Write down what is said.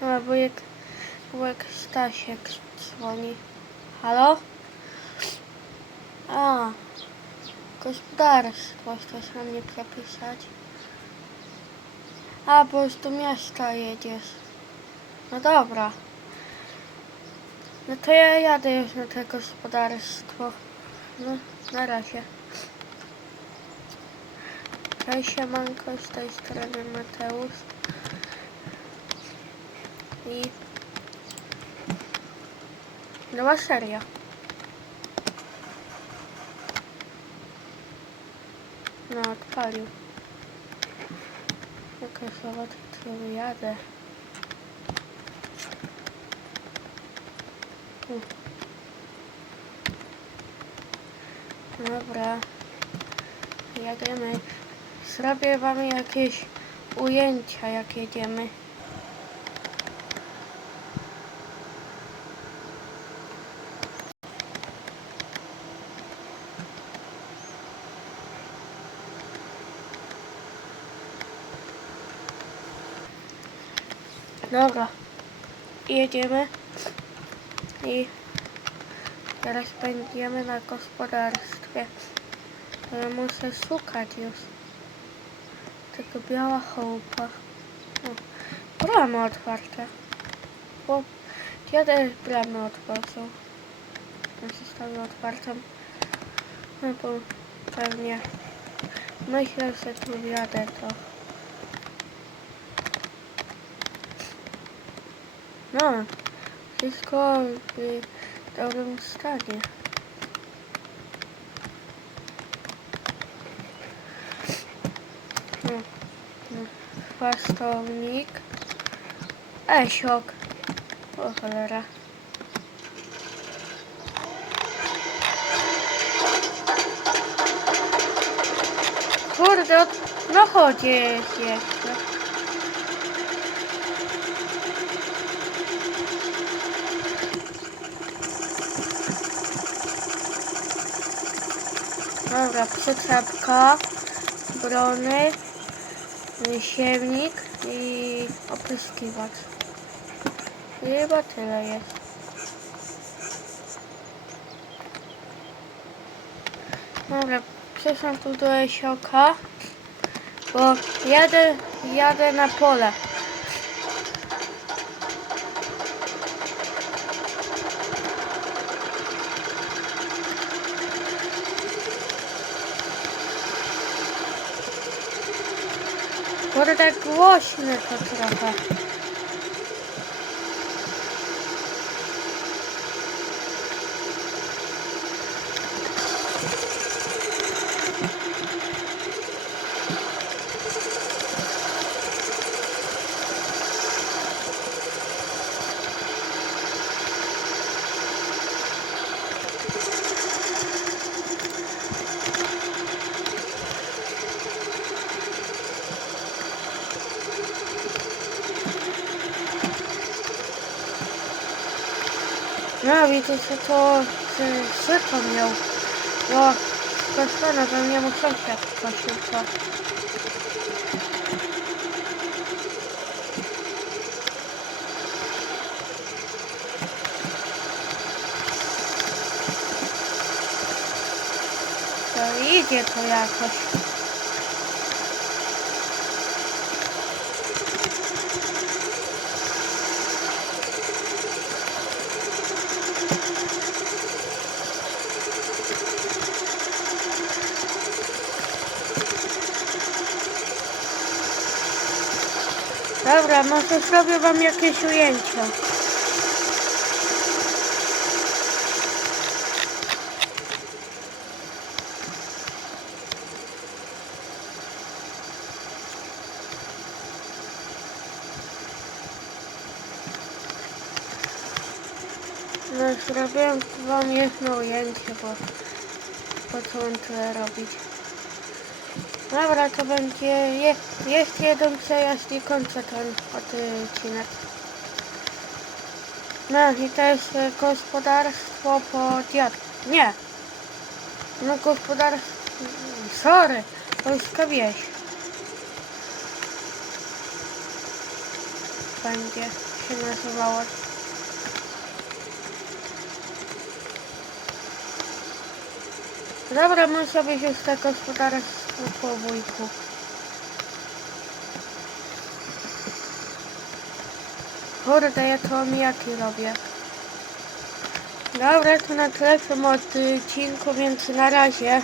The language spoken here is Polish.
A, wujek, wujek Stasiek dzwoni. Halo? A, gospodarstwo chcesz na mnie przepisać? A, bo już do miasta jedziesz. No dobra. No to ja jadę już na to gospodarstwo. No, na razie. Cześć, siemanko, z tej strony Mateusz. I... Nowa seria. No, odpalił. Okej, słowa to wyjadę. U. Dobra. Jedziemy. Zrobię wam jakieś ujęcia, jak jedziemy. Dobra. Jedziemy. I teraz będziemy na gospodarstwie. Ja muszę szukać już. Tego biała chałupa. Bramy otwarte. Bo kiedy bramy otworzą? Ja zostawię otwartą. No bo pewnie myślę, że tu wjadę to. No, wszystko w dobrym stanie. No, no. Pastownik. Esiok. O cholera. Kurde, no chodź jeszcze. Dobra, przyczepka, brony, siewnik i opryskiwacz. Chyba tyle jest. Dobra, przeszłam tu do Esioka, bo jadę, jadę na pole. Kurde, tak głośne to trochę. No, widzę, że to z sypą miał. No, skończone, że mnie mu sąsiad prosił to. To idzie to jakoś. Dobra, może zrobię wam jakieś ujęcia. No, zrobiłem wam jedno ujęcie, bo po co mam tyle robić. Dobra, to będzie, je, jest jeden przejazd i kończę ten odcinek. No i to jest e, gospodarstwo pod jad. Nie. No gospodarstwo, sorry, polska wieś. Będzie. się nazywało. Dobra, my sobie się z tego gospodarstwa po wujku. Kurde, ja to omijaki robię. Dobra, to na tyle w tym odcinku, więc na razie.